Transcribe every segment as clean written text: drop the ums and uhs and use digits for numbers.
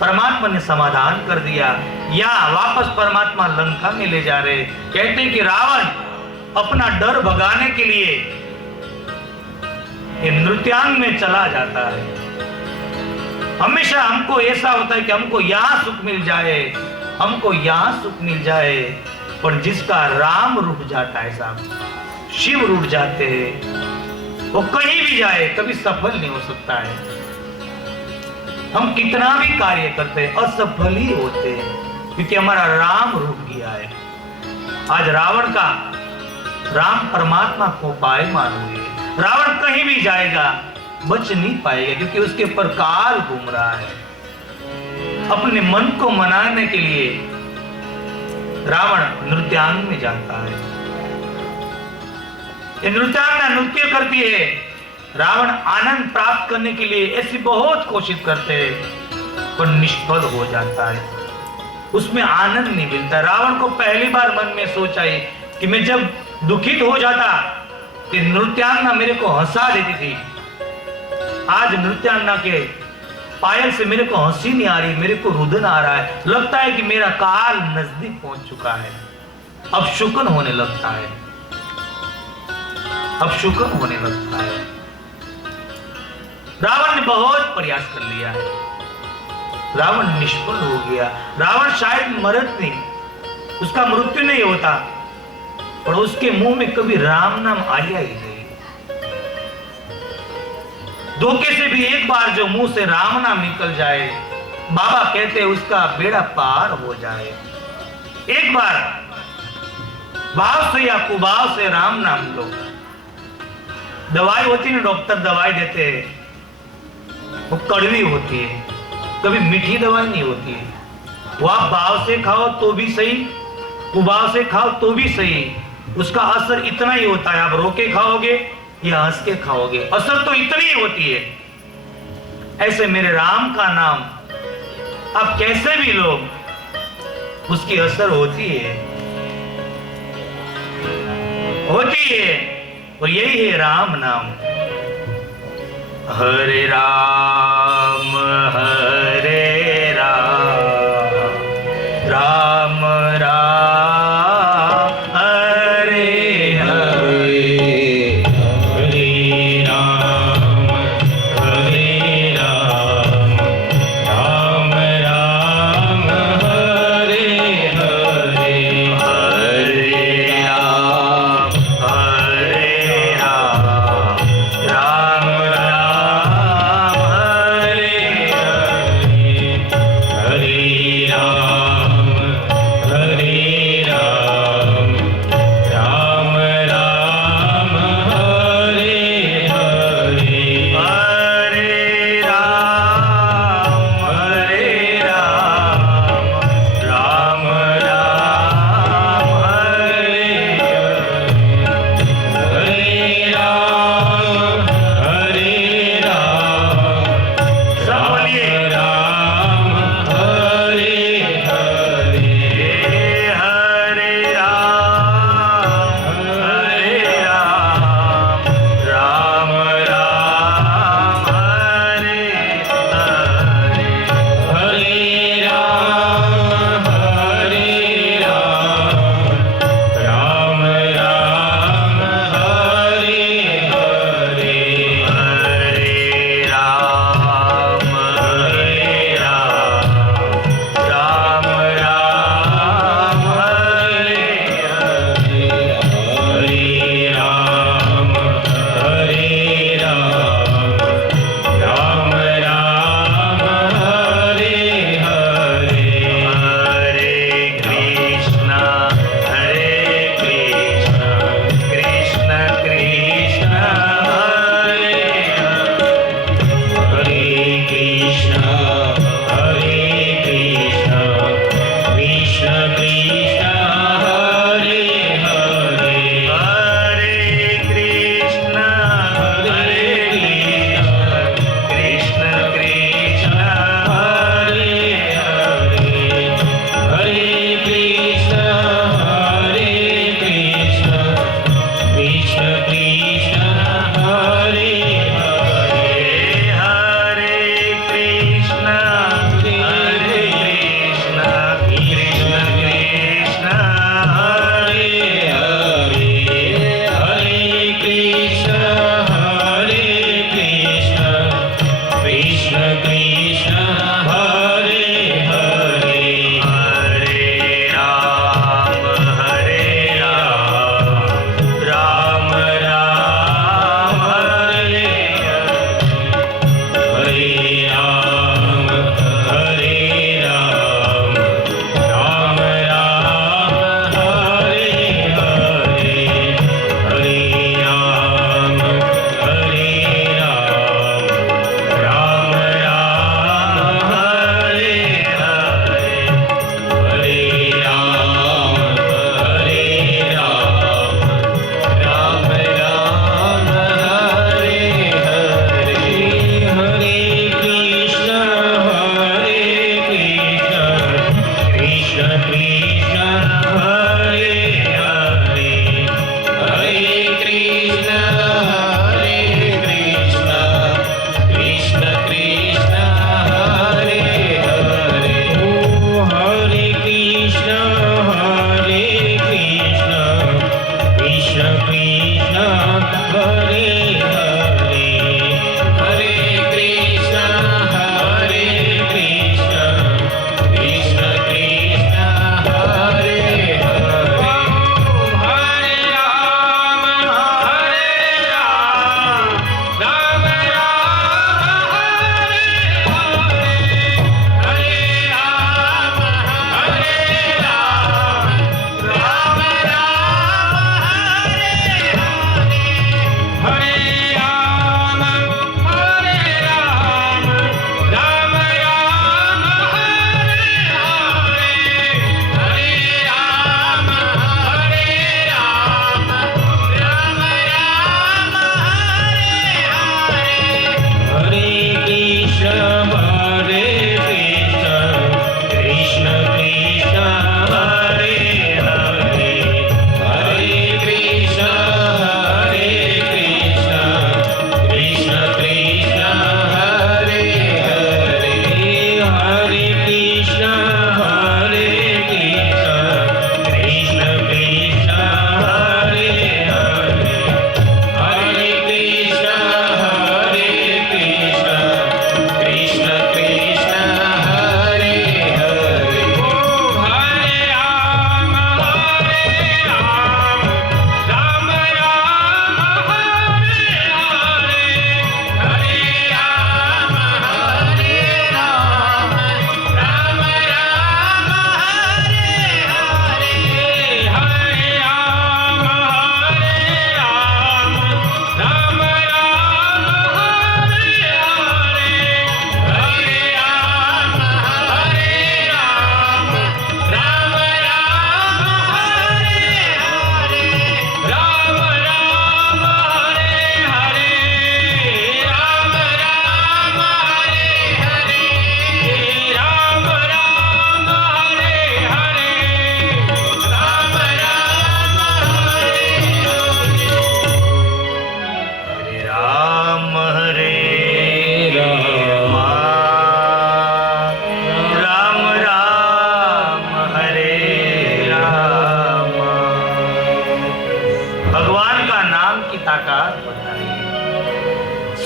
परमात्मा ने समाधान कर दिया। या वापस परमात्मा लंका में ले जा रहे, कहते हैं कि रावण अपना डर भगाने के लिए ये नृत्यांग में चला जाता है। हमेशा हमको ऐसा होता है कि हमको यहां सुख मिल जाए, हमको यहां सुख मिल जाए, पर जिसका राम रूठ जाता है साहब, शिव रूठ जाते हैं, वो कहीं भी जाए कभी सफल नहीं हो सकता है। हम कितना भी कार्य करते हैं असफल ही होते हैं, क्योंकि हमारा राम रूठ गया है। आज रावण का राम परमात्मा को पाए मानोगे, रावण कहीं भी जाएगा बच नहीं पाएगा, क्योंकि उसके ऊपर काल घूम रहा है। अपने मन को मनाने के लिए रावण नृत्यांग में जाता है। ये नृत्यांगना नृत्य करती है। रावण आनंद प्राप्त करने के लिए ऐसी बहुत कोशिश करते हैं, पर निष्फल हो जाता है, उसमें आनंद नहीं मिलता। रावण को पहली बार मन में सोचा है कि मैं जब दुखित हो जाता कि नृत्यांगना मेरे को हंसा देती थी, आज नृत्यांगना के पायल से मेरे को हंसी नहीं आ रही, मेरे को रुदन आ रहा है, लगता है कि मेरा काल नजदीक पहुंच चुका है, अब शुकन होने लगता है, अब शुकन होने लगता है। रावण ने बहुत प्रयास कर लिया है, रावण निष्फल हो गया। रावण शायद मरत नहीं, उसका मृत्यु नहीं होता, और उसके मुंह में कभी राम नाम आया ही नहीं। धोखे से भी एक बार जो मुंह से राम नाम निकल जाए, बाबा कहते हैं उसका बेड़ा पार हो जाए। एक बार भाव से या कुभाव से राम नाम लो। दवाई होती है, डॉक्टर दवाई देते हैं, वो कड़वी होती है, कभी मीठी दवाई नहीं होती है। वो आप भाव से खाओ तो भी सही, कुभाव से खाओ तो भी सही, उसका असर इतना ही होता है। आप रोके खाओगे या हंस के खाओगे, असर तो इतनी ही होती है। ऐसे मेरे राम का नाम आप कैसे भी लो, उसकी असर होती है, होती है। और यही है राम नाम। हरे राम हरे राम, राम राम हरे हरे, हरे राम हरे राम, राम राम हरे हरे, हरे राम हरे राम, राम राम हरे हरे।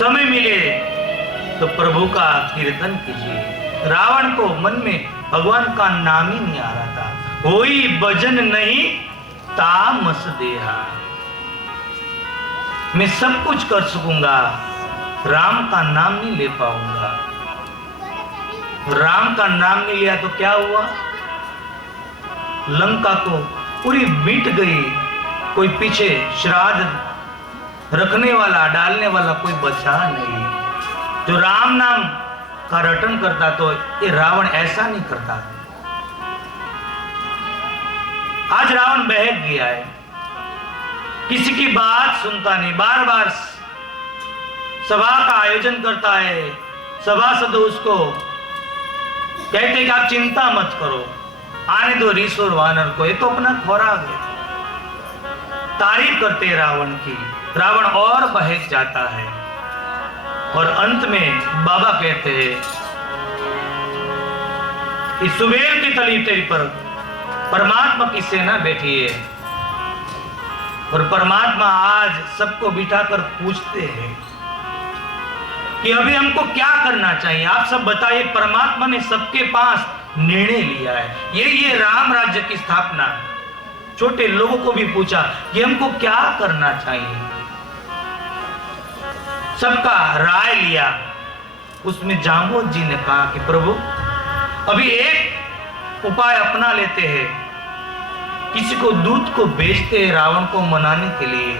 समय मिले तो प्रभु का कीर्तन कीजिए। रावण को मन में भगवान का नाम ही नहीं आ रहा था। होई भजन नहीं तामस देहा, मैं सब कुछ कर सकूंगा, राम का नाम नहीं ले पाऊंगा। राम का नाम नहीं लिया तो क्या हुआ? लंका को पूरी मिट गई। कोई पीछे श्राद्ध रखने वाला, डालने वाला कोई बचा नहीं। जो राम नाम का रटन करता तो ये रावण ऐसा नहीं करता। आज रावण बहक गया है, किसी की बात सुनता नहीं, बार बार सभा का आयोजन करता है। सभासद उसको कहते कि आप चिंता मत करो, आने दो ऋष और वानर को, ये तो अपना खुराक है। तारीफ करते हैं रावण की। रावण और बहक जाता है और अंत में बाबा कहते हैं इस सुबेर की तली पर परमात्मा की सेना बैठी है और परमात्मा आज सबको बिठाकर पूछते हैं कि अभी हमको क्या करना चाहिए। आप सब बताइए। परमात्मा ने सबके पास निर्णय लिया है। ये राम राज्य की स्थापना। छोटे लोगों को भी पूछा कि हमको क्या करना चाहिए। सबका राय लिया। उसमें जांबोत जी ने कहा कि प्रभु अभी एक उपाय अपना लेते हैं। किसी को दूत को बेचते हैं रावण को मनाने के लिए।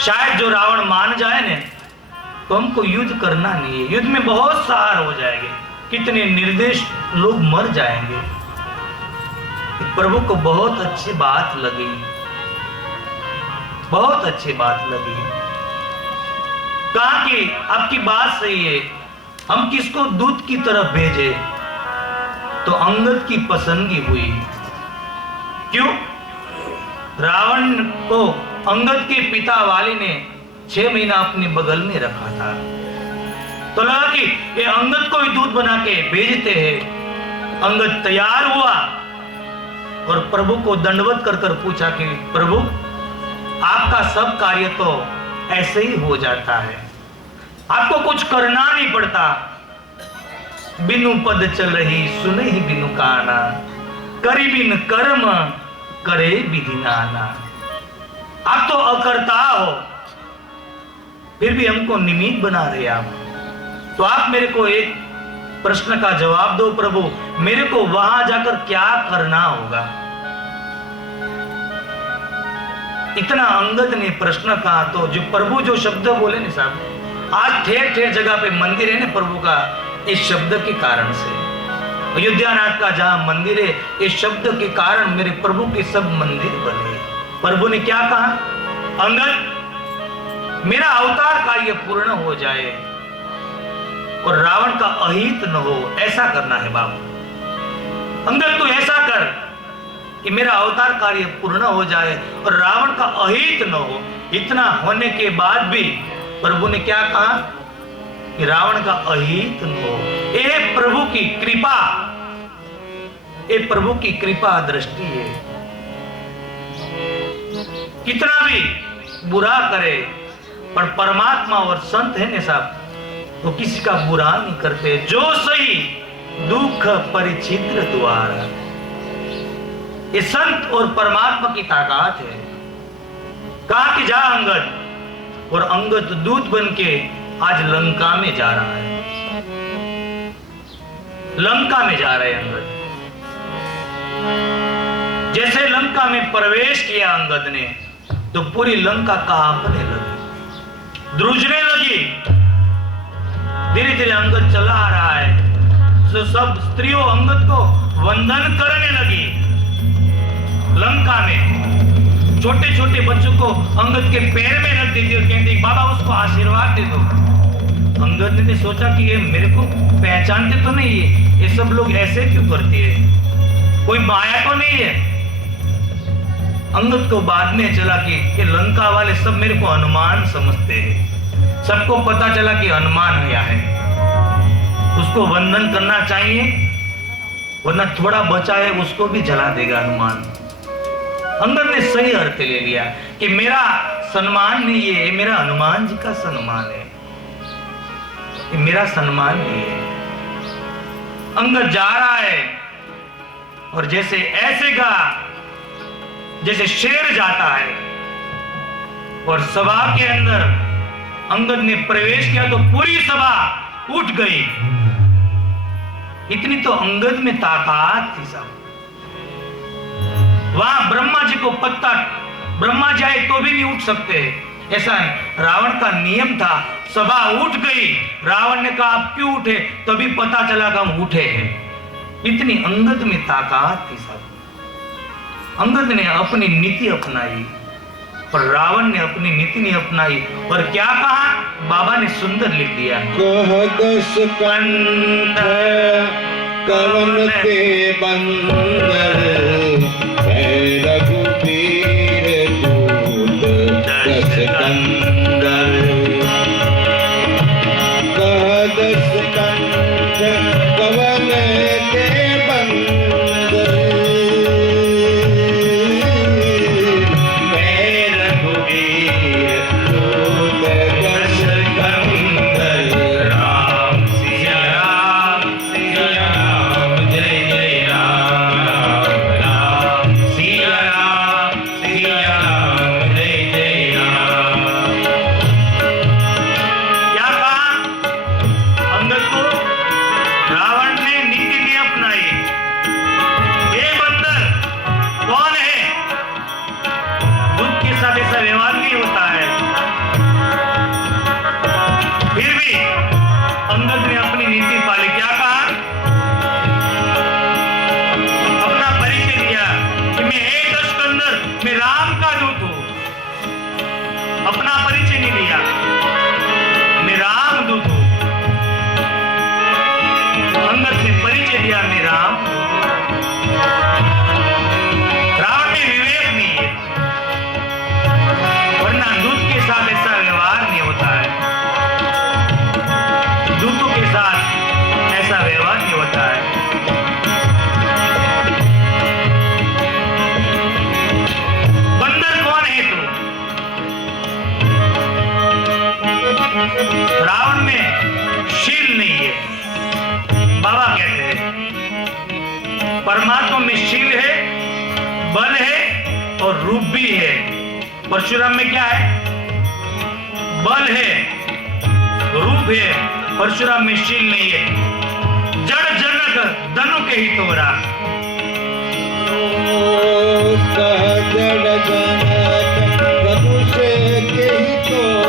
शायद जो रावण मान जाए ना तो हमको युद्ध करना नहीं है। युद्ध में बहुत सहार हो जाएंगे, कितने निर्दोष लोग मर जाएंगे। प्रभु को बहुत अच्छी बात लगी, बहुत अच्छी बात लगी। कहा कि आपकी बात सही है, हम किसको दूत की तरफ भेजे? तो अंगद की पसंदगी हुई। क्यों? रावण को अंगद के पिता वाली ने 6 महीना अपने बगल में रखा था, तो लगा कि ये अंगद को ही दूत बना के भेजते हैं। अंगद तैयार हुआ और प्रभु को दंडवत कर कर पूछा कि प्रभु आपका सब कार्य तो ऐसे ही हो जाता है, आपको कुछ करना नहीं पड़ता। बिनु पद चल रही सुने ही बिनु काना, करी बिन कर्म करे विधि नाना। आप तो अकर्ता हो, फिर भी हमको निमित्त बना रहे आप। तो आप मेरे को एक प्रश्न का जवाब दो प्रभु, मेरे को वहां जाकर क्या करना होगा? इतना अंगद ने प्रश्न कहा तो जो प्रभु जो शब्द बोले ना साहब, आज ठेर ठेर जगह पे मंदिर है ना प्रभु का, इस शब्द के कारण से। अयोध्यानाथ का जहां मंदिर है, इस शब्द के कारण मेरे प्रभु के सब मंदिर बने। प्रभु ने क्या कहा? अंगद मेरा अवतार कार्य पूर्ण हो जाए और रावण का अहित न हो, ऐसा करना है बाबू। अंगद तू ऐसा कर कि मेरा अवतार कार्य पूर्ण हो जाए और रावण का अहित न हो। इतना होने के बाद भी प्रभु ने क्या कहा कि रावण का अहित न हो। ये प्रभु की कृपा, ये प्रभु की कृपा दृष्टि है। कितना भी बुरा करे पर परमात्मा और संत है ना साहब, तो किसी का बुरा नहीं करते। जो सही दुख परिचित्र द्वारा, ये संत और परमात्मा की ताकत है। कहा कि जा अंगद, और अंगद दूत बन के आज लंका में जा रहा है। लंका में जा रहे अंगद। जैसे लंका में प्रवेश किया अंगद ने तो पूरी लंका कांपने लगी, ध्रुजने लगी। धीरे धीरे अंगद चला आ रहा है तो सब स्त्रियों अंगद को वंदन करने लगी। लंका में छोटे छोटे बच्चों को अंगद के पैर में रख देती और कहती बाबा उसको आशीर्वाद दे दो। अंगद ने सोचा कि ये मेरे को पहचानते तो नहीं है, ये सब लोग ऐसे क्यों करते हैं, कोई माया तो नहीं है। अंगद को बाद में चला कि ये लंका वाले सब मेरे को हनुमान समझते हैं। सबको पता चला कि हनुमान आया है, उसको वंदन करना चाहिए वरना थोड़ा बचा है उसको भी जला देगा हनुमान। अंगद ने सही अर्थ ले लिया कि मेरा सम्मान नहीं है, मेरा हनुमान जी का सम्मान है। ये मेरा सम्मान नहीं है। अंगद जा रहा है और जैसे ऐसे का जैसे शेर जाता है और सभा के अंदर अंगद ने प्रवेश किया तो पूरी सभा उठ गई। इतनी तो अंगद में ताकत थी साहब। वहां ब्रह्मा जी को पत्ता, ब्रह्मा जी आए तो भी नहीं उठ सकते, ऐसा रावण का नियम था। सभा उठ गई, रावण ने कहा आप क्यों उठे, तभी पता चला कि हम उठे हैं। इतनी अंगद में ताकत थी साहब। अंगद ने अपनी नीति अपनाई पर रावण ने अपनी नीति नहीं अपनाई। और क्या कहा, बाबा ने सुंदर लिख दिया, कह दस कंठ कवन ते बंदर, रघुबीर दूत दस कंदर। कह दस कंठ कवन ते बंदर, रावण में शील नहीं है। बाबा कहते हैं परमात्मा में शील है, बल है और रूप भी है। परशुराम में क्या है, बल है, रूप है, परशुराम में शील नहीं है। जड़ जनक धनु के ही तोरा, जड़ जनक धनुष के ही तोरा।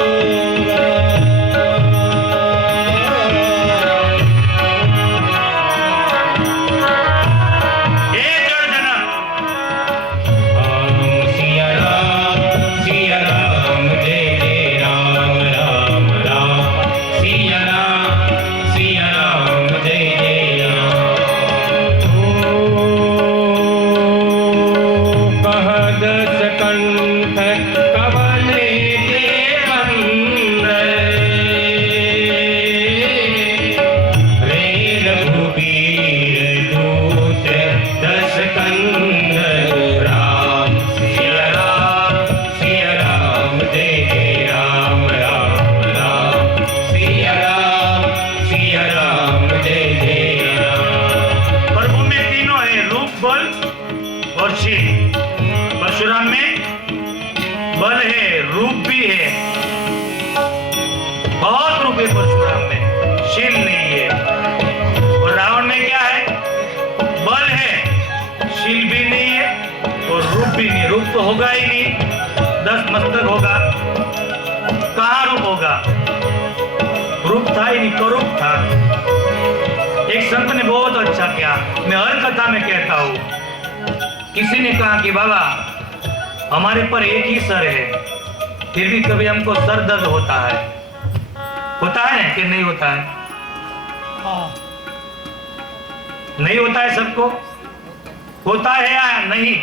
परशुराम में बल है, रूप भी है, बहुत रूप है परशुराम में, शील नहीं है। और रावण में क्या है, बल है, शील भी नहीं है और रूप भी नहीं। रूप तो होगा ही नहीं, 10 मस्तक होगा, कहाँ रूप होगा, रूप था ही नहीं, करूप था। एक संत ने बहुत अच्छा किया, मैं हर कथा में कहता हूँ। किसी ने कहा कि बाबा हमारे पर एक ही सर है, फिर भी कभी हमको सर दर्द होता है ना कि नहीं होता है? नहीं होता है, सबको होता है या नहीं?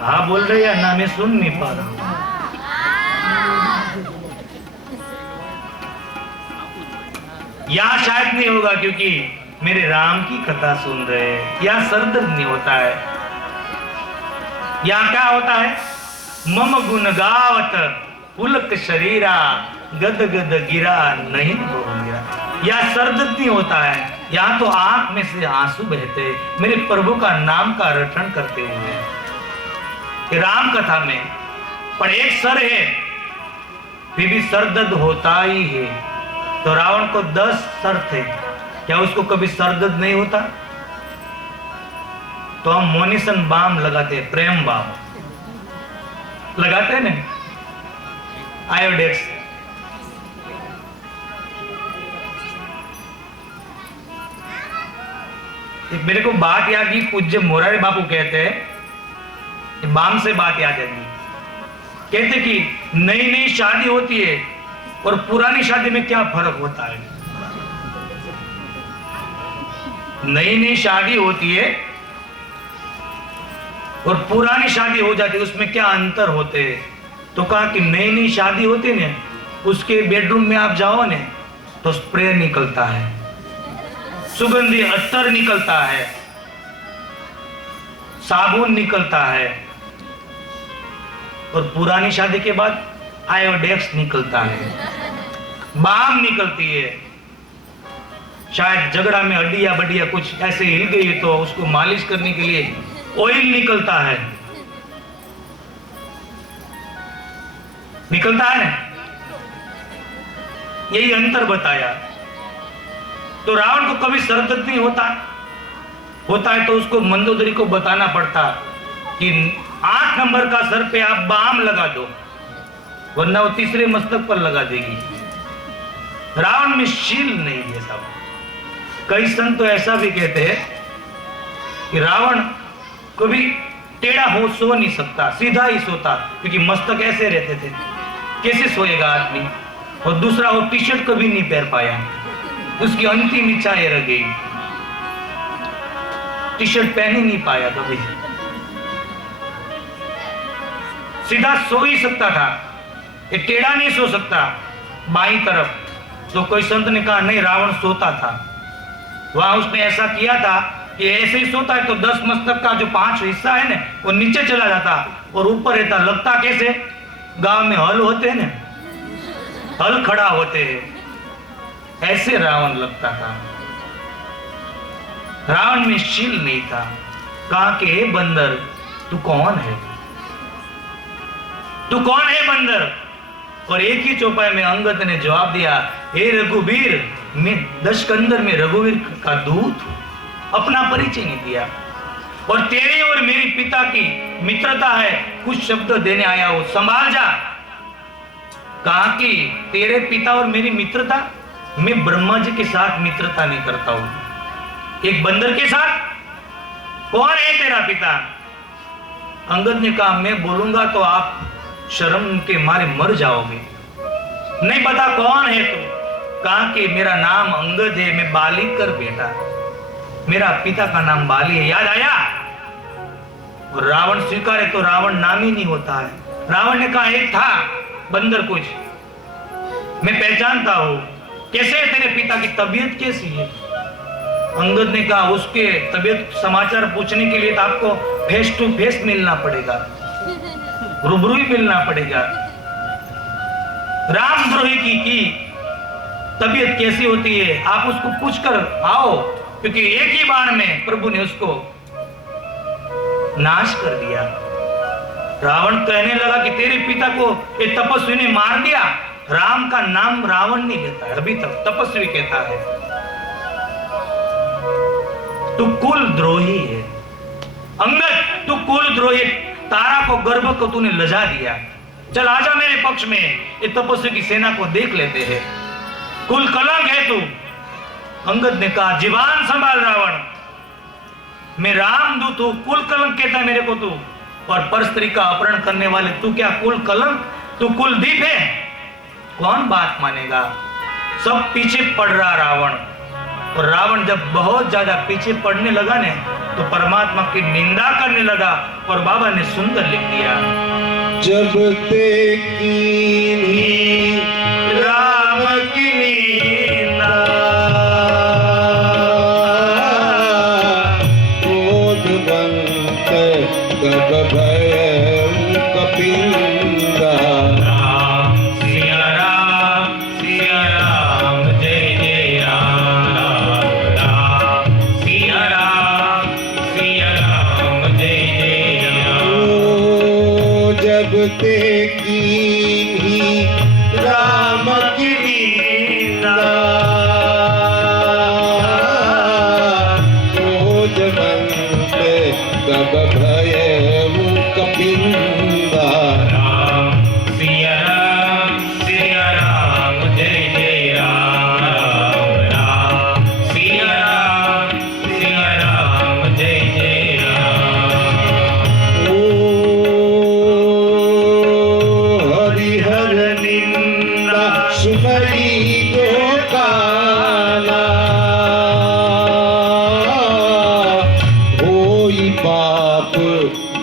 हाँ बोल रहे या ना, मैं सुन नहीं पा रहा हूं। यहाँ शायद नहीं होगा क्योंकि मेरे राम की कथा सुन रहे हैं। यहाँ सर दर्द नहीं होता है, यहाँ क्या होता है, मम गुण गावत पुलक शरीरा गद गद गिरा नहीं वो गिरा। या सरदर्द नहीं होता है, यहाँ तो आंख में से आंसू बहते मेरे प्रभु का नाम का रटन करते हुए। कि राम कथा में पर एक सर है फिर भी सरदर्द होता ही है। तो रावण को 10 सर थे, क्या उसको कभी सरदर्द नहीं होता? तो हम मोनिसन बाम लगाते, प्रेम बाम लगाते ना, आयोडेक्स। मेरे को बात याद की, पूज्य मोरारी बापू कहते हैं, बाम से बात याद है, कहते कि नई नई शादी होती है और पुरानी शादी में क्या फर्क होता है। नई नई शादी होती है और पुरानी शादी हो जाती है, उसमें क्या अंतर होते हैं? तो कहा कि नई नई शादी होती है ना, उसके बेडरूम में आप जाओ ना तो स्प्रे निकलता है, सुगंधी अत्तर निकलता है, साबुन निकलता है, और पुरानी शादी के बाद आयोडेक्स निकलता है, बाम निकलती है। शायद झगड़ा में हड्डियां बड्डियां कुछ ऐसे हिल गई तो उसको मालिश करने के लिए ऑयल निकलता है, निकलता है ना। यही अंतर बताया। तो रावण को कभी सरदर्द नहीं होता, होता है तो उसको मंदोदरी को बताना पड़ता कि 8 नंबर का सर पे आप बाम लगा दो, वरना वो तीसरे मस्तक पर लगा देगी। रावण में शील नहीं है सब। कई संत तो ऐसा भी कहते हैं कि रावण कभी टेढ़ा हो सो नहीं सकता, सीधा ही सोता, क्योंकि मस्तक ऐसे रहते थे, कैसे सोएगा आदमी। और दूसरा, वो टी शर्ट कभी नहीं पहन पाया, उसकी अंतिम इच्छा ये रह गई, टी शर्ट पहन ही नहीं पाया कभी। सीधा सो ही सकता था, ये टेढ़ा नहीं सो सकता बाईं तरफ। तो कोई संत ने कहा नहीं, रावण सोता था, वहां उसने ऐसा किया था कि ऐसे ही सोता है तो 10 मस्तक का जो 5 हिस्सा है ना वो नीचे चला जाता और ऊपर रहता। लगता कैसे? गांव में हल होते हैं ना, हल खड़ा होते हैं, ऐसे रावण लगता था। रावण में शील नहीं था। कहा कि हे बंदर, तू कौन है? तू कौन है बंदर? और एक ही चौपाई में अंगद ने जवाब दिया, हे रघुवीर, मैं दशकंदर में रघुवीर का दूत हूं। अपना परिचय नहीं दिया। और तेरे और मेरी पिता की मित्रता है, कुछ शब्द देने आया हो, संभाल जा। कहा कि तेरे पिता और मेरी मित्रता, मैं ब्रह्मा जी के साथ मित्रता नहीं करता हूं, एक बंदर के साथ। कौन है तेरा पिता? अंगद ने कहा, मैं बोलूंगा तो आप शर्म के मारे मर जाओगे, नहीं पता कौन है तू। कहा कि मेरा नाम अंगद है, मैं बाली कर बेटा, मेरा पिता का नाम बाली है। याद आया? और रावण स्वीकारे तो रावण नाम ही नहीं होता है। रावण ने कहा, एक था बंदर कुछ, मैं पहचानता हूं, कैसे है तेरे पिता की तबीयत कैसी है? अंगद ने कहा, उसके तबीयत समाचार पूछने के लिए तो आपको फेस टू फेस मिलना पड़ेगा, रूबरू ही मिलना पड़ेगा। रामद्रोही की तबीयत कैसी होती है आप उसको पूछकर आओ, क्योंकि एक ही बार में प्रभु ने उसको नाश कर दिया। रावण कहने लगा कि तेरे पिता को एक तपस्वी ने मार दिया। राम का नाम रावण नहीं लेता है अभी तक, तपस्वी कहता है। तू कुल द्रोही है अंगद, तू कुल द्रोही। तारा को गर्भ को तूने लजा दिया। चल आजा मेरे पक्ष में, ये तपस्वी की सेना को देख लेते हैं। कुल कलंक है तू। अंगद ने कहा, जीवान संभाल रावण, मैं रामदूत हूं, कुल कलंक कहता है मेरे को तू। और परस्त्री का अपहरण करने वाले तू क्या कुल कलंक? तू कुलदीप है? कौन बात मानेगा? सब पीछे पड़ रहा रावण। और रावण जब बहुत ज्यादा पीछे पड़ने लगा ने तो परमात्मा की निंदा करने लगा। और बाबा ने सुंदर लिख दिया, जब ते कीन्ही राम की निंदा, क्रोधवंत तब भय कपिंदा। राम सिया राम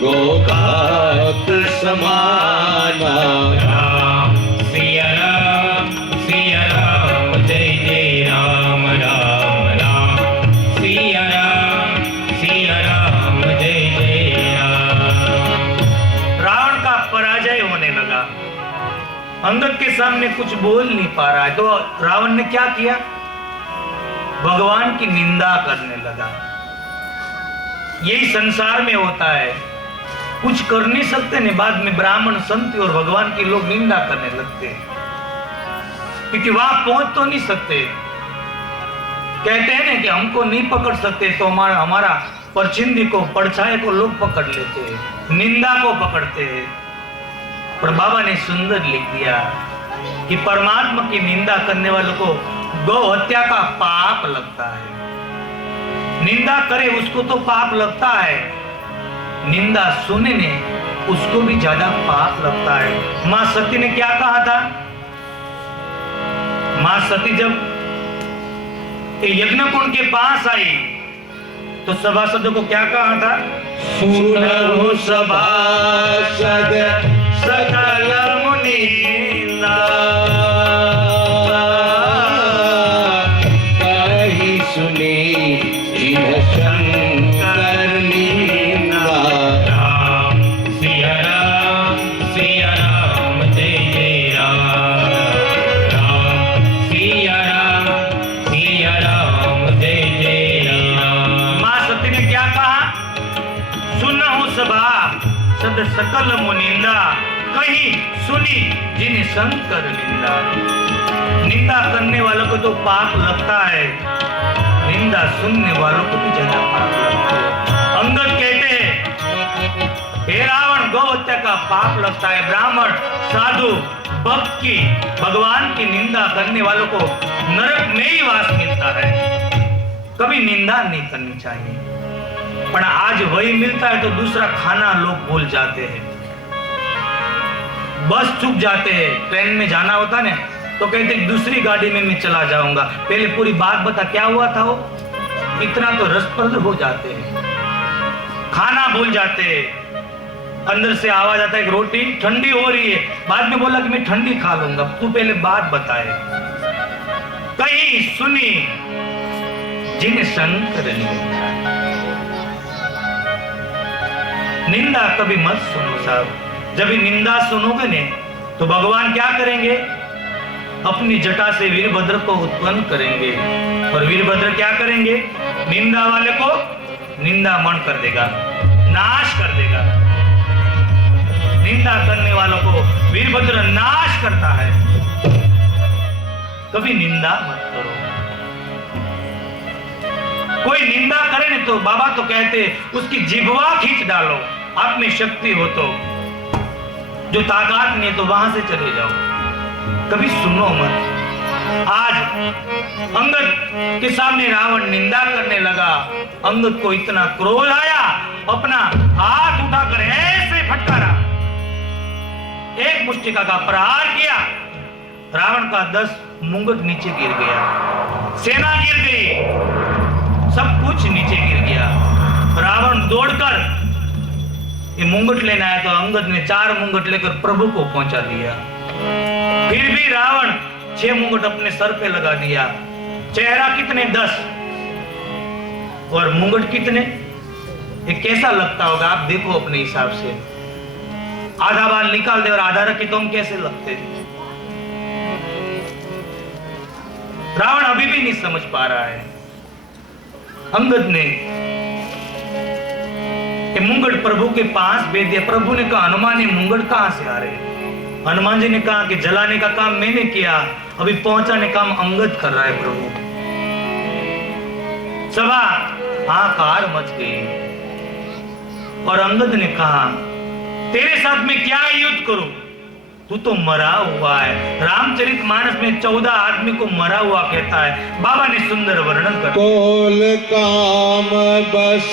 गोघात समाना। राम सिया राम जय जय राम राम राम सिया राम जय जय राम। रावण का पराजय होने लगा, अंगद के सामने कुछ बोल नहीं पा रहा है, तो रावण ने क्या किया, भगवान की निंदा करने लगा। यही संसार में होता है, कुछ कर नहीं सकते नहीं, बाद में ब्राह्मण संत और भगवान की लोग निंदा करने लगते हैं, क्योंकि वहां पहुंच तो नहीं सकते। कहते हैं ना कि हमको नहीं पकड़ सकते तो हमारा परछिंदी को, परछाई को लोग पकड़ लेते हैं, निंदा को पकड़ते हैं। पर बाबा ने सुंदर लिख दिया कि परमात्मा की निंदा करने वालों को गौ हत्या का पाप लगता है। निंदा करे उसको तो पाप लगता है, निंदा सुनने उसको भी ज्यादा पाप लगता है। मां सती ने क्या कहा था, मां सती जब यज्ञकुंड के पास आई तो सभासदों को क्या कहा था, सुनहु सभासद सकल मुनींदा, कही सुनी जिन शंकर नींदा। राम सिया राम जय जय राम राम सिया राम जय जय राम। मां सती ने क्या कहा, सुनहु सभा सद सकल मुनिंदा, कहीं सुनी जिन शंकर निंदा। निंदा करने वालों को तो पाप लगता है, निंदा सुनने वालों को भी ज्यादा पाप लगता है। अंगद कहते हैं, हे रावण, गौ हत्या का पाप लगता है, ब्राह्मण साधु भक्त की, भगवान की निंदा करने वालों को नरक में ही वास मिलता है। कभी निंदा नहीं करनी चाहिए, पर आज वही मिलता है तो दूसरा खाना लोग भूल जाते हैं, बस चुक जाते हैं। ट्रेन में जाना होता ना तो कहते दूसरी गाड़ी में मैं चला जाऊंगा, पहले पूरी बात बता क्या हुआ था, वो इतना तो रसप्रद हो जाते हैं, खाना भूल जाते हैं। अंदर से आवाज आता है, रोटी ठंडी हो रही है, बाद में बोला कि मैं ठंडी खा लूंगा, तू पहले बात बताए। कहीं सुनी जिन शंकर निंदा, निंदा कभी मत सुनो साहब। जब ये निंदा सुनोगे ने तो भगवान क्या करेंगे, अपनी जटा से वीरभद्र को उत्पन्न करेंगे, और वीरभद्र क्या करेंगे, निंदा वाले को निंदा मन कर देगा, नाश कर देगा। निंदा करने वालों को वीरभद्र नाश करता है। कभी निंदा मत करो। कोई निंदा करे नहीं तो बाबा तो कहते उसकी जिह्वा खींच डालो, आप में शक्ति हो तो, जो ताकत नहीं है तो वहां से चले जाओ, कभी सुनो मत। आज अंगद के सामने रावण निंदा करने लगा, अंगद को इतना क्रोध आया, अपना हाथ उठाकर ऐसे फटकारा, एक मुष्टिका का प्रहार किया, रावण का 10 मुंगट नीचे गिर गया, सेना गिर गई, सब कुछ नीचे गिर गया। रावण दौड़कर ये मुंगट लेना है तो अंगद ने 4 मुंगट लेकर प्रभु को पहुंचा दिया। फिर भी रावण 6 मुंगट अपने सर पे लगा दिया। चेहरा कितने, 10, और मुंगट कितने, ये कैसा लगता होगा आप देखो अपने हिसाब से। आधा बाल निकाल दे और आधा रखे तो हम कैसे लगते। रावण अभी भी नहीं समझ पा रहा है। अंगद ने मुंगट प्रभु के पास भेज दिया। प्रभु ने कहा, हनुमान ये मुंगट कहां से आ रहे। हनुमान जी ने कहा कि जलाने का काम मैंने किया, अभी पहुंचाने का काम अंगद कर रहा है प्रभु। सभा हाहाकार मच गई और अंगद ने कहा, तेरे साथ में क्या युद्ध करूं, तू तो मरा हुआ है। रामचरितमानस में 14 आदमी को मरा हुआ कहता है। बाबा ने सुंदर वर्णन कर, कोल काम बस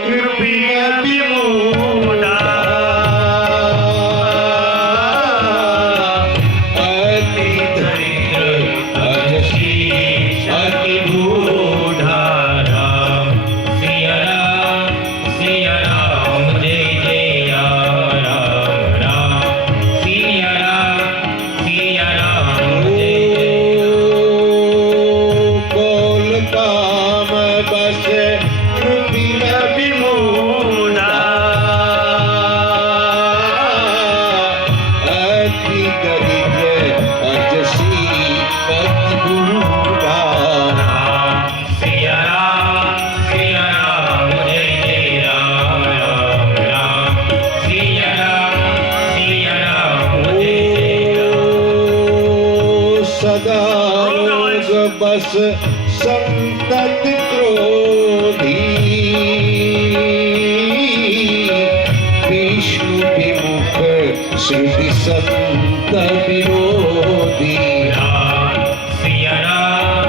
कृपिन विमूढ़ा, अति दरिद्र अजशीष अति बूढ़ा। राम सिया राम जय जय बस संतत क्रोधी, विष्णु विमुख श्रुति संत विरोधी। राम सिया राम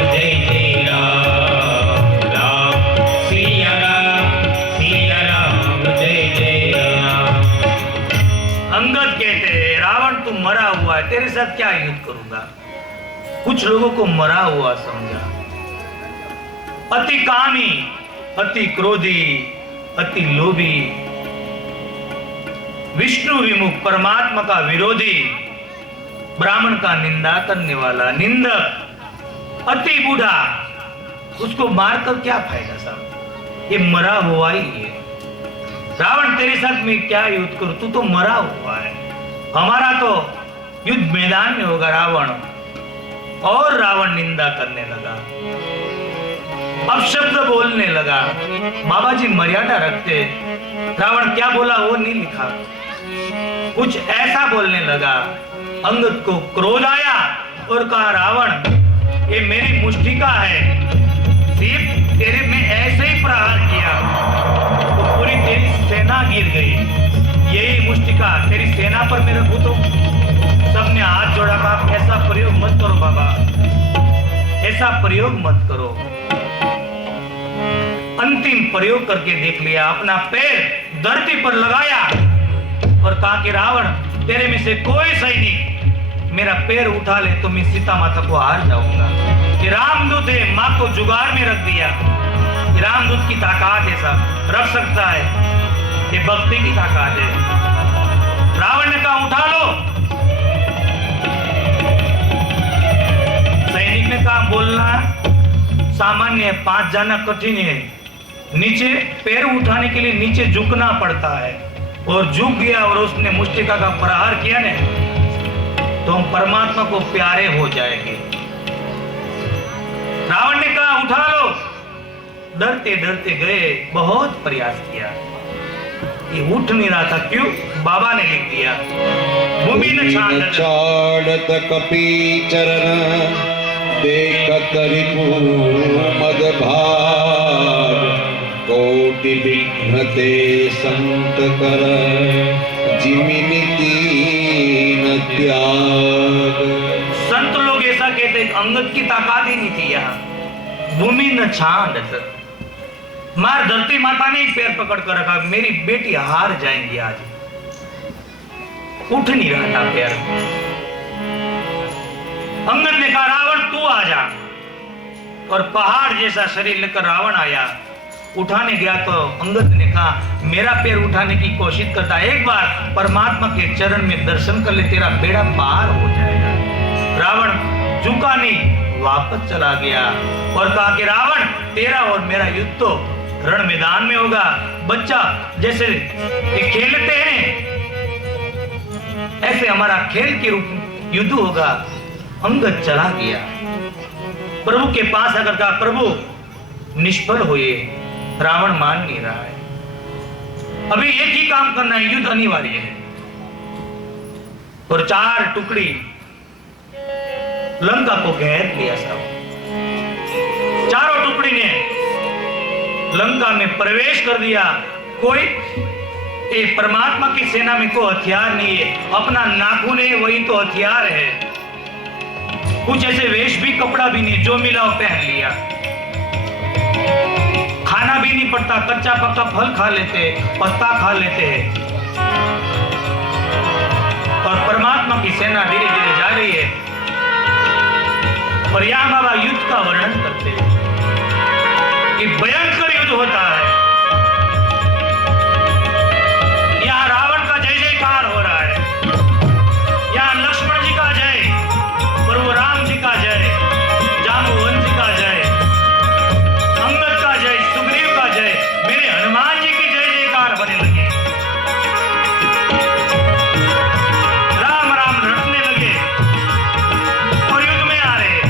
जय जय राम। राम सिया राम जय जय राम। अंगद कहते हैं रावण तू मरा हुआ है, तेरे साथ क्या युद्ध करूंगा। कुछ लोगों को मरा हुआ समझा। अति कामी, अति क्रोधी, अति लोभी, विष्णु विमुख, परमात्मा का विरोधी, ब्राह्मण का निंदा करने वाला, निंदक, अति बूढ़ा, उसको मारकर क्या फायदा साहब, ये मरा हुआ ही है। रावण तेरे साथ में क्या युद्ध करूं, तू तो मरा हुआ है, हमारा तो युद्ध मैदान में होगा। रावण और रावण निंदा करने लगा, अपशब्द बोलने लगा। बाबा जी मर्यादा रखते, रावण क्या बोला वो नहीं लिखा, कुछ ऐसा बोलने लगा। अंगद को क्रोध आया और कहा रावण ये मेरी मुष्टिका है, सिर्फ तेरे में ऐसे ही प्रहार किया तो पूरी तेरी सेना गिर गई। यही मुष्टिका तेरी सेना पर मैं रखूं तो? सबने हाथ जोड़ा, कहा ऐसा प्रयोग मत करो बाबा, ऐसा प्रयोग मत करो। अंतिम प्रयोग करके देख लिया, अपना पैर धरती पर लगाया और कहा कि रावण तेरे में से कोई सैनिक मेरा पैर उठा ले तो मैं सीता माता को हार जाऊंगा। कि रामदूत है, मां को जुगाड़ में रख दिया। रामदूत की ताकत है, सब रख सकता है, ये भक्ति की ताकत है। रावण ने कहा उठा लो, सैनिक ने कहा बोलना सामान्य है, 5 जाना कठिन है, नीचे पैर उठाने के लिए नीचे झुकना पड़ता है। और झुक गया और उसने मुष्टिका का प्रहार किया ने तो हम परमात्मा को प्यारे हो जाएंगे। रावण ने कहा उठा लो, डरते डरते गए, बहुत प्रयास किया, ये उठ नहीं रहा था। क्यों? बाबा ने लिख दिया भूमि न छाड़त कपी चरण, देखत रिपु मद भाग, कोटि विघ्न ते संत कर, जिमिनिति न त्याग। संत लोग ऐसा कहते, अंगद की ताकत ही नहीं थी यहाँ। भूमि न छाड़त, मार धरती माता ने पैर पकड़ कर रखा, मेरी बेटी हार जाएंगी आज। उठ नहीं रहा था पैर। अंगद ने कहा रावण तू आ जा, और पहाड़ जैसा शरीर लेकर रावण आया। उठाने गया तो अंगद ने कहा मेरा पैर उठाने की कोशिश करता, एक बार परमात्मा के चरण में दर्शन कर ले, तेरा बेड़ा पार हो जाएगा। रावण झुका नहीं, वापस चला गया और कहा कि रावण तेरा और मेरा युद्ध तो रण मैदान में होगा। बच्चा जैसे खेलते हैं ऐसे हमारा खेल के रूप युद्ध होगा। अंगद चला गया, प्रभु के पास आकर कहा प्रभु निष्फल हुए, रावण मान नहीं रहा है, अभी एक ही काम करना है, युद्ध अनिवार्य है। और 4 टुकड़ी लंका को घेर लिया। सब चारों टुकड़ी ने लंका में प्रवेश कर दिया। कोई ये परमात्मा की सेना में कोई हथियार नहीं है, अपना नाखून है वही तो हथियार है। कुछ ऐसे वेश भी कपड़ा भी नहीं, जो मिला वो पहन लिया। खाना भी नहीं पड़ता, कच्चा पक्का फल खा लेते, पत्ता खा लेते हैं। और परमात्मा की सेना धीरे धीरे जा रही है। और यहां बाबा युद्ध का वर्णन करते हैं कि भयंकर युद्ध होता है। यहां रावण का जय जयकार हो रहा है, यहां लक्ष्मण जी का जय, प्रभु राम जी का जय, जाम्बुवन जी का जय, अंगद का जय, सुग्रीव का जय, मेरे हनुमान जी की जय जयकार होने लगे। राम राम रटने लगे और युद्ध में आ रहे।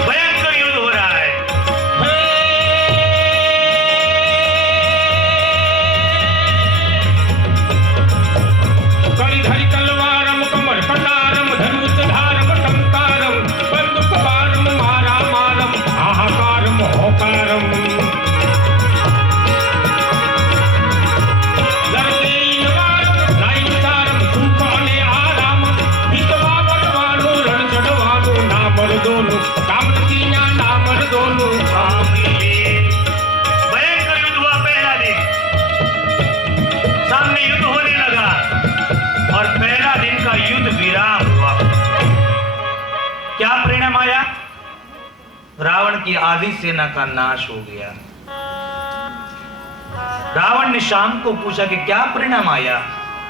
भयंकर युद्ध हो रहा है। रावण की आधी सेना का नाश हो गया। रावण ने शाम को पूछा कि क्या परिणाम आया।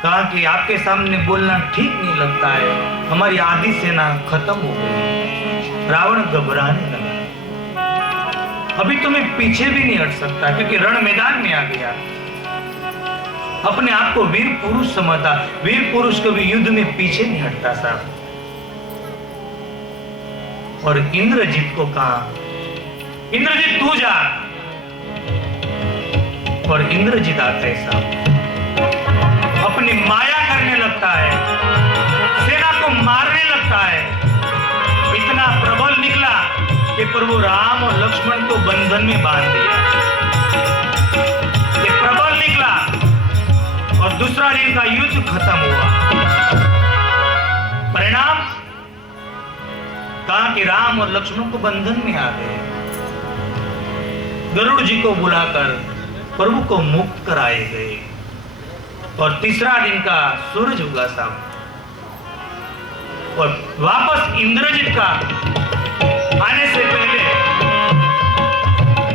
कहा कि आपके सामने बोलना ठीक नहीं लगता है, हमारी आधी सेना खत्म हो गई। रावण घबराने लगा, अभी तो मैं पीछे भी नहीं हट सकता क्योंकि रण मैदान में आ गया। अपने आप को वीर पुरुष समझता, वीर पुरुष कभी युद्ध में पीछे नहीं हटता साहब। और इंद्रजीत को कहा, इंद्रजीत तू जा। और इंद्रजीत आता है साहब, अपनी माया करने लगता है, सेना को मारने लगता है। इतना प्रबल निकला कि प्रभु राम और लक्ष्मण को बंधन में बांध दिया। ये प्रबल निकला और दूसरा दिन का युद्ध खत्म हुआ। परिणाम कहा कि राम और लक्ष्मण को बंधन में आ गए। गरुड़ जी को बुलाकर प्रभु को मुक्त कराए गए। और तीसरा दिन का सूरज उगा साहब, और वापस इंद्रजीत का आने से पहले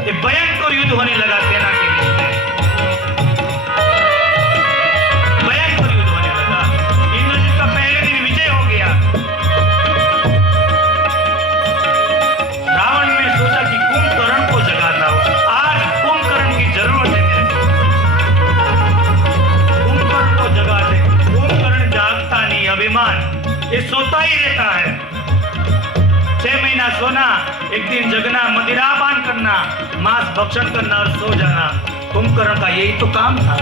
एक भयंकर युद्ध होने लगा सेना के बीच में। भयंकर युद्ध होने लगा। इंद्रजीत का पहले दिन विजय हो गया। रावण ने सोचा कि कुंभकर्ण को जगाता हूं, आज कुंभकर्ण की जरूरत है। अभिमान ये सोता ही रहता है। 6 महीना सोना, एक दिन जगना, मदिरापान करना, मांस भक्षण करना और सो जाना, कुंभकर्ण का यही तो काम था।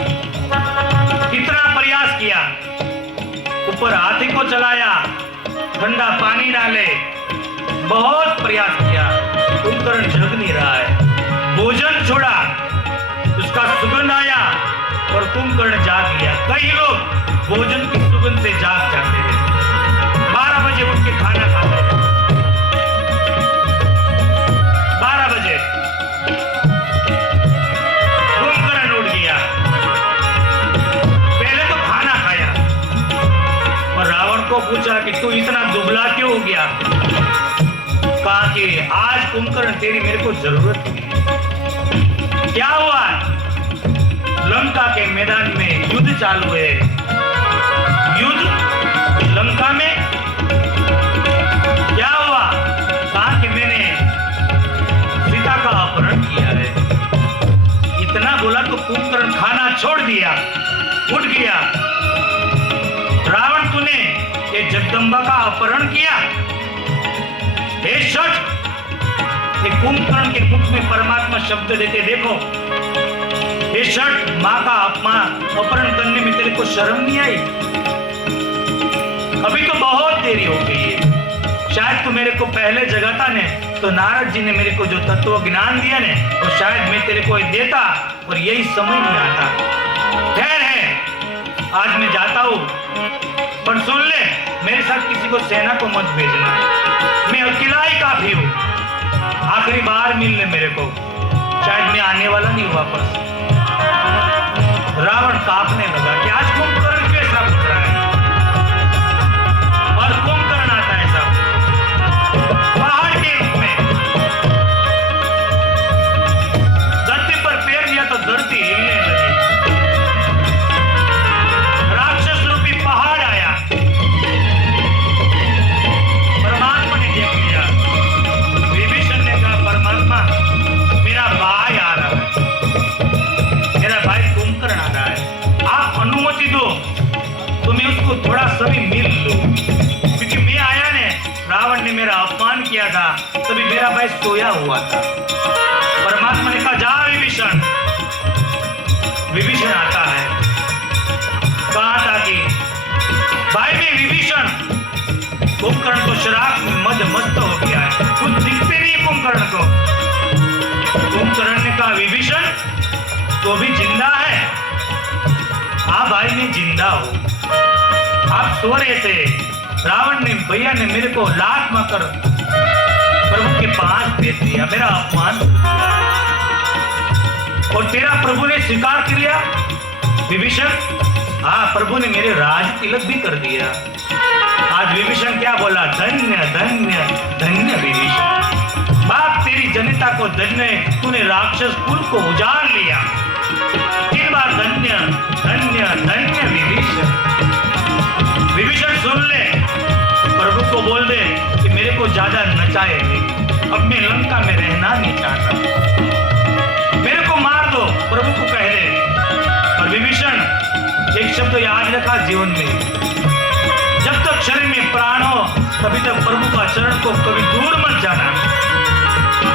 कितना प्रयास किया, ऊपर हाथी को चलाया, ठंडा पानी डाले, बहुत प्रयास किया, कुंभकर्ण जग नहीं रहा है। भोजन छोड़ा, उसका सुगंध आया और कुंभकर्ण जाग गया। कई लोग भोजन की सुगंध से जाग जाते थे, 12 बजे उठ के खाना खाते थे। 12 बजे कुंभकर्ण उठ गया, पहले तो खाना खाया और रावण को पूछा कि तू इतना दुबला क्यों हो गया। कहा कि आज कुंभकर्ण तेरी मेरे को जरूरत नहीं। क्या हुआ? लंका के मैदान में युद्ध चालू है। युद्ध लंका में क्या हुआ? कहा कि मैंने सीता का अपहरण किया है। इतना बोला तो कुंभकर्ण खाना छोड़ दिया, उठ गया। रावण तूने ये जगदम्बा का अपहरण किया? हे शठ! ये कुंभकर्ण के मुख में परमात्मा शब्द देते देखो, हे शठ, माँ का अपहरण करने में तेरे को शर्म नहीं आई? अभी तो बहुत देरी हो गई है। शायद तू मेरे को पहले जगाता ने तो नारद जी ने मेरे को जो तत्व ज्ञान दिया ने, और शायद मैं तेरे को देता और यही समय नहीं आता। खैर है, आज मैं जाता हूँ, पर सुन ले, मेरे साथ किसी को सेना को मत भेजना, मैं अकेला ही काफी हूँ। आखिरी बार मिल ले मेरे को, शायद मैं आने वाला नहीं वापस। रावण कांपने लगा कि आज कुंभकर्ण कैसा उठ रहा है। और कुंभकर्ण आता है साहब पहाड़ के रूप में। धरती पर पैर दिया तो धरती हिलने लगी। राक्षस रूपी पहाड़ आया। परमात्मा ने देख लिया। विभीषण ने कहा, परमात्मा मेरा भाई आ रहा है, मेरा भाई कुंभकर्ण आ रहा है, आप अनुमति दो तो मैं उसको थोड़ा समय मिल लूं, क्योंकि मैं आया ने, रावण ने मेरा अपमान किया था, तभी मेरा भाई सोया हुआ था। परमात्मा ने कहा, जा विभीषण। विभीषण आता है। कहा था कि भाई मैं विभीषण, कुंभकर्ण तो शराब में मस्त हो गया है, कुछ दिखते नहीं कुंभकर्ण को। कुंभकर्ण ने कहा, विभीषण तो भी जिंदा है? हाँ भाई मैं जिंदा हूं, आप सो रहे थे, रावण ने भैया ने मेरे को लात मारकर प्रभु के पास भेज दिया, मेरा अपमान किया। और तेरा प्रभु ने स्वीकार कर लिया विभीषण? हाँ, प्रभु ने मेरे राज तिलक भी कर दिया। आज विभीषण क्या बोला? धन्य धन्य धन्य विभीषण। बाप तेरी जनता को धन्य, तूने राक्षस कुल को उजाड़ लिया। 3 बार धन्य धन्य धन्य विभीषण। विभीषण सुन ले, प्रभु को बोल दे कि मेरे को ज्यादा नचाए नहीं, अब मैं लंका में रहना नहीं चाहता, मेरे को मार दो, प्रभु को कह दे। और विभीषण एक शब्द याद रखा जीवन में, जब तक शरीर में प्राण हो तभी तक प्रभु का चरण को कभी दूर मत जाना।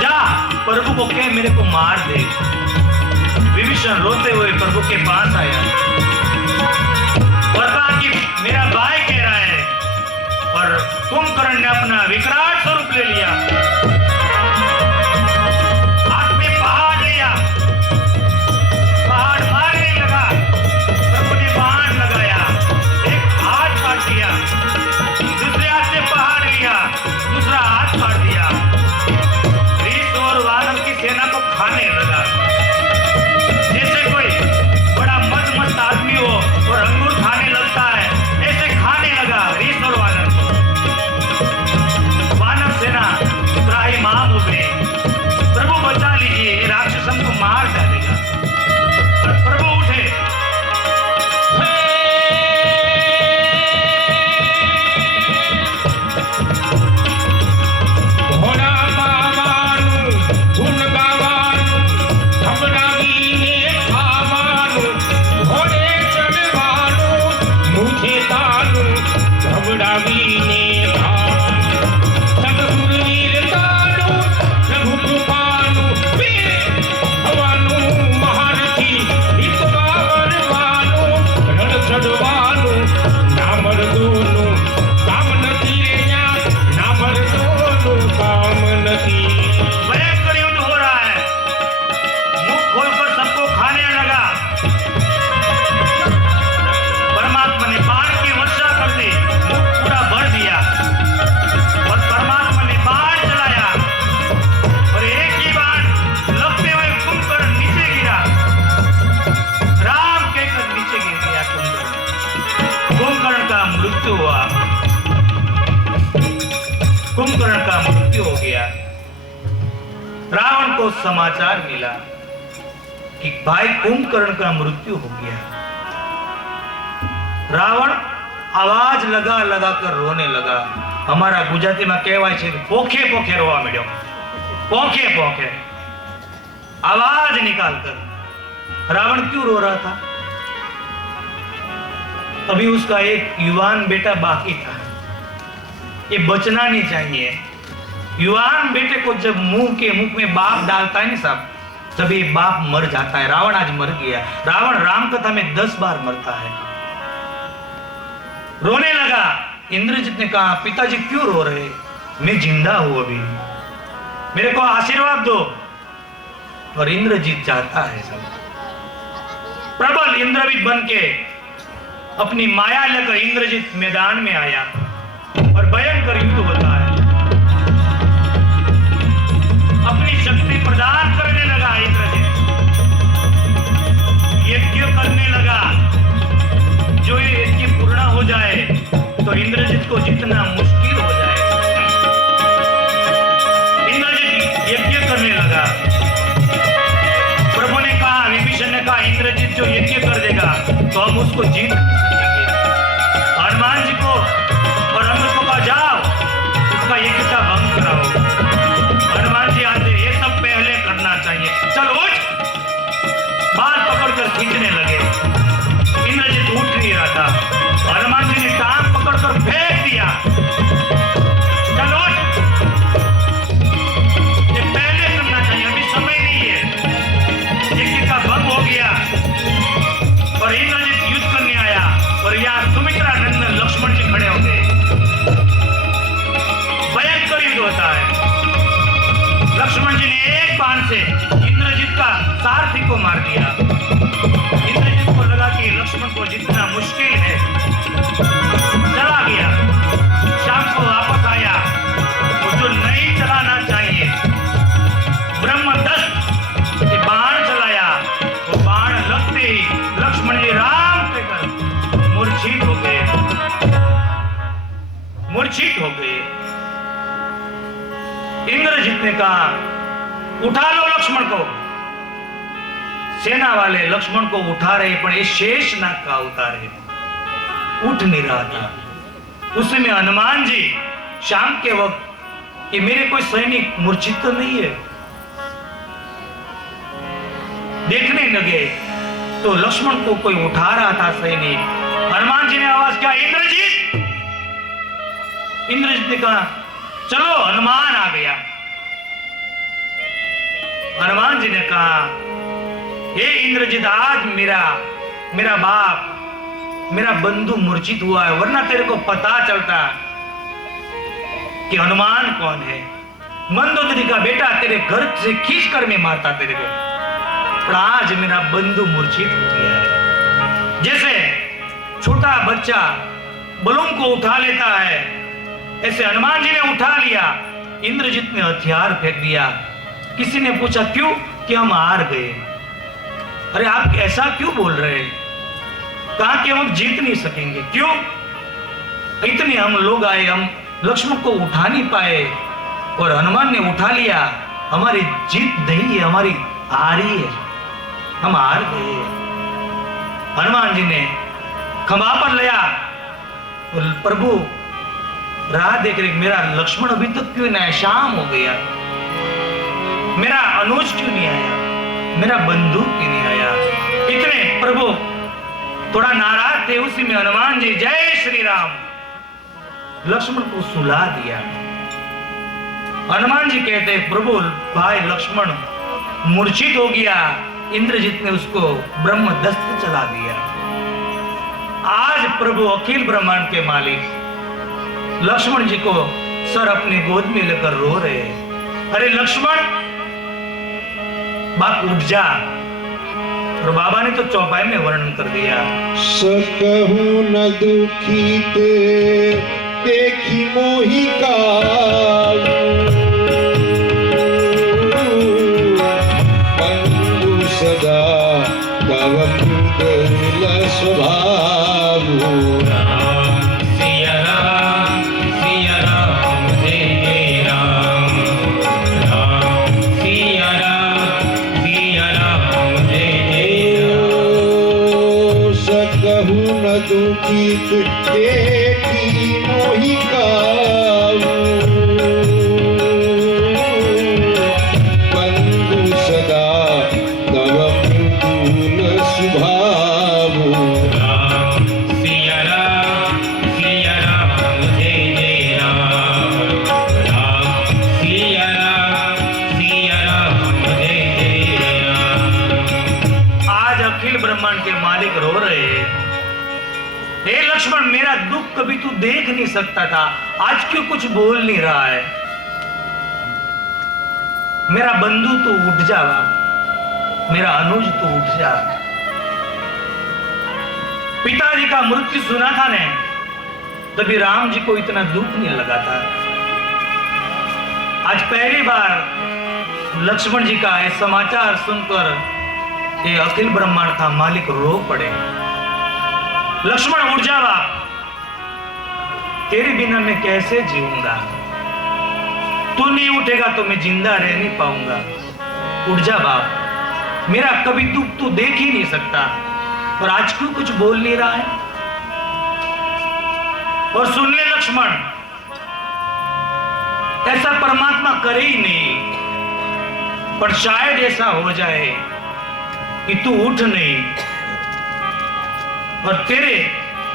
जा प्रभु को कह मेरे को मार दे। विभीषण रोते हुए प्रभु के पास आया और कहा कि मेरा भाई कह रहा है। और कुंभकर्ण ने अपना विकराल स्वरूप ले लिया, हाथ में पहाड़ लिया, पहाड़ मारने लगा। प्रभु ने बाण लगाया, एक हाथ काट दिया, दूसरे हाथ से पहाड़ लिया, दूसरा हाथ काट दिया। ऋष और वानर की सेना को खाने लगा, जैसे कोई बड़ा मस्त आदमी हो और अंगूर खाने लगता है, ऐसे खाने लगा ऋष और वानर को। वानर सेना त्राहिमाम हो गई, प्रभु बचा लीजिए, ये राक्षस हमको मार डालेगा। और प्रभु उठे, घोड़ा बावानु गुण गावानु धमरावीने खावानु घोड़े चढ़वानु मुझे तानु धमरावीने खावानु सतगुरुवीर तानु प्रभु कृपानु वीर भवानु महारथी हितवावरवानु रण चढ़वानु नामर दोनु काम नथी रे नामर दोनु काम नथी। भयंकर युद्ध हो रहा है, मुख खोलकर सबको खाने लगा। परमात्मा ने बाण की वर्षा कर दी, मुख पूरा भर दिया और परमात्मा ने बाण चलाया और एक ही बाण लगते हुए कुंभकर्ण नीचे गिरा। राम कहकर नीचे गिर गया कुंभकर्ण। कुंभकर्ण का मृत्यु हुआ, कुंभकर्ण का मृत्यु हो गया। रावण को समाचार मिला कि भाई कुंभकर्ण का मृत्यु हो गया। रावण आवाज लगा लगा कर रोने लगा। हमारा गुजराती में कहवाय छे पोखे पोखे रोवा मिड्यो, पोखे पोखे आवाज निकाल कर। रावण क्यों रो रहा था? अभी उसका एक युवान बेटा बाकी था, ये बचना नहीं चाहिए। युवान बेटे को जब मुंह के मुख में बाप डालता है ना साहब, तब ये बाप मर जाता है। रावण आज मर गया। रावण राम कथा में 10 बार मरता है। रोने लगा। इंद्रजीत ने कहा पिताजी क्यों रो रहे? मैं जिंदा हूं अभी, मेरे को आशीर्वाद दो। और इंद्रजीत चाहता है सब प्रबल इंद्रजीत बन के अपनी माया लेकर इंद्रजीत मैदान में आया और भयंकर युद्ध होता है। अपनी शक्ति प्रदान करने लगा इंद्रजीत, यज्ञ करने लगा। जो ये यज्ञ पूर्ण हो जाए तो इंद्रजीत को जितना मुश्किल हो जाए। इंद्रजीत यज्ञ करने लगा। प्रभु ने कहा, विभीषण ने कहा इंद्रजीत जो यज्ञ कर देगा तो हम उसको जीत सकेंगे। हनुमान जी को और अंगद को कहा जाओ उसका यज्ञ का भंग कराओ। हनुमान जी आते, ये सब पहले करना चाहिए, चल उठ। बाल पकड़कर खींचने लगे। इंद्रजीत उठ नहीं रहा था। हनुमान जी ने टांग पकड़कर फेंक दिया, चल उठ, ये पहले करना चाहिए, अभी समय नहीं है। यज्ञ का भंग हो गया और इंद्रजीत युद्ध करने आया और यहाँ सुमित्रा नंदन लक्ष्मण जी खड़े हो गए। भयंकर युद्ध होता है। लक्ष्मण जी ने एक बाण से इंद्रजीत का सारथी को मार दिया। इंद्रजीत को लगा कि लक्ष्मण को जितना मुश्किल है, चला गया। शाम को वापस आया और जो नहीं चलाना चाहिए ब्रह्मदत्त ने बाण चलाया। वो बाण लगते ही लक्ष्मण जी राम कहकर मूर्छित हो गए, मूर्छित हो गए। इंद्रजीत ने कहा, उठा लो लक्ष्मण को। सेना वाले लक्ष्मण को उठा रहे, पर ये शेष नाग का उतारे, उठ नहीं रहा था। उसमें हनुमान जी शाम के वक्त कि मेरे कोई सैनिक मूर्छित तो नहीं है, देखने लगे तो लक्ष्मण को कोई उठा रहा था सैनिक। हनुमान जी ने आवाज किया, इंद्रजीत। इंद्रजीत ने कहा, चलो हनुमान आ गया। हनुमान जी ने कहा, हे इंद्रजीत, आज मेरा बाप, मेरा बंधु मूर्छित हुआ है, वरना तेरे को पता चलता कि हनुमान कौन है। मंदोदरी का बेटा तेरे घर से खींच कर मैं मारता तेरे को, पर आज मेरा बंधु मूर्छित हो गया है। जैसे छोटा बच्चा बलून को उठा लेता है, ऐसे हनुमान जी ने उठा लिया। इंद्रजीत ने हथियार फेंक दिया। किसी ने पूछा, क्यों? कि हम हार गए। अरे आप ऐसा क्यों बोल रहे हैं? कहा कि हम जीत नहीं सकेंगे। क्यों? इतने हम लोग आए, हम लक्ष्मण को उठा नहीं पाए, और हनुमान ने उठा लिया। हमारी जीत नहीं है, हमारी हारी है, हम हार गए। हनुमान जी ने खंभा पर लिया, प्रभु राह देख रहे, मेरा लक्ष्मण अभी तक क्यों नहीं आया? शाम हो गया, मेरा अनुज क्यों नहीं आया? मेरा बंधु क्यों नहीं आया? इतने प्रभु थोड़ा नाराज थे। उसी में हनुमान जी जय श्री राम लक्ष्मण को सुला दिया। हनुमान जी कहते, प्रभु भाई लक्ष्मण मूर्छित हो गया। इंद्रजीत ने उसको ब्रह्मदस्त्र चला दिया। आज प्रभु अखिल ब्रह्मांड के मालिक लक्ष्मण जी को सर अपने गोद में लेकर रो रहे हैं। अरे लक्ष्मण, बाप उठ जा। और बाबा ने तो चौपाई में वर्णन कर दिया, सकहु न दुखित देखी मोहि काहू, बंधु सदा तव मृदुल स्वभावु। सिया राम जय जय राम, राम सिया राम जय जय राम। सकहु न दुखित देखी मोहि काहू, बंधु सदा तव मृदुल स्वभावु। राम सिया राम जय जय राम, राम सिया राम जय जय राम। आज अखिल ब्रह्मांड के मालिक रो रहे हैं। हे लक्ष्मण, मेरा दुख कभी तू देख नहीं सकता था, आज क्यों कुछ बोल नहीं रहा है? मेरा बंधु तू उठ जा, मेरा अनुज तू उठ जा। पिताजी का मृत्यु सुना था ने, तभी राम जी को इतना दुख नहीं लगा था। आज पहली बार लक्ष्मण जी का यह समाचार सुनकर ये अखिल ब्रह्मांड का मालिक रो पड़े। लक्ष्मण उठ जा बाप, तेरे बिना मैं कैसे जीऊंगा? तू नहीं उठेगा तो मैं जिंदा रह नहीं पाऊंगा। उठ जा बाप, मेरा कभी दुख तू देख ही नहीं सकता, और आज क्यों कुछ बोल नहीं रहा है? और सुन ले लक्ष्मण, ऐसा परमात्मा करे ही नहीं, पर शायद ऐसा हो जाए कि तू उठ नहीं, और तेरे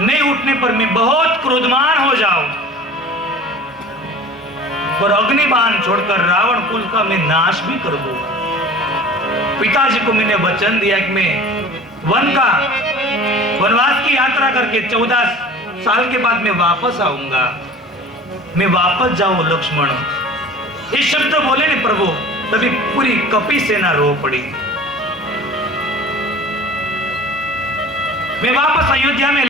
नहीं उठने पर मैं बहुत क्रोधमान हो जाऊं, और अग्निबाण छोड़कर रावण कुल का मैं नाश भी कर दूं। पिताजी को मैंने वचन दिया कि मैं वनवास की यात्रा करके 14 साल के बाद मैं वापस आऊंगा। मैं वापस जाऊं लक्ष्मण, ये शब्द बोले ने प्रभु, तभी पूरी कपी सेना रो पड़ी। मैं वापस अयोध्या में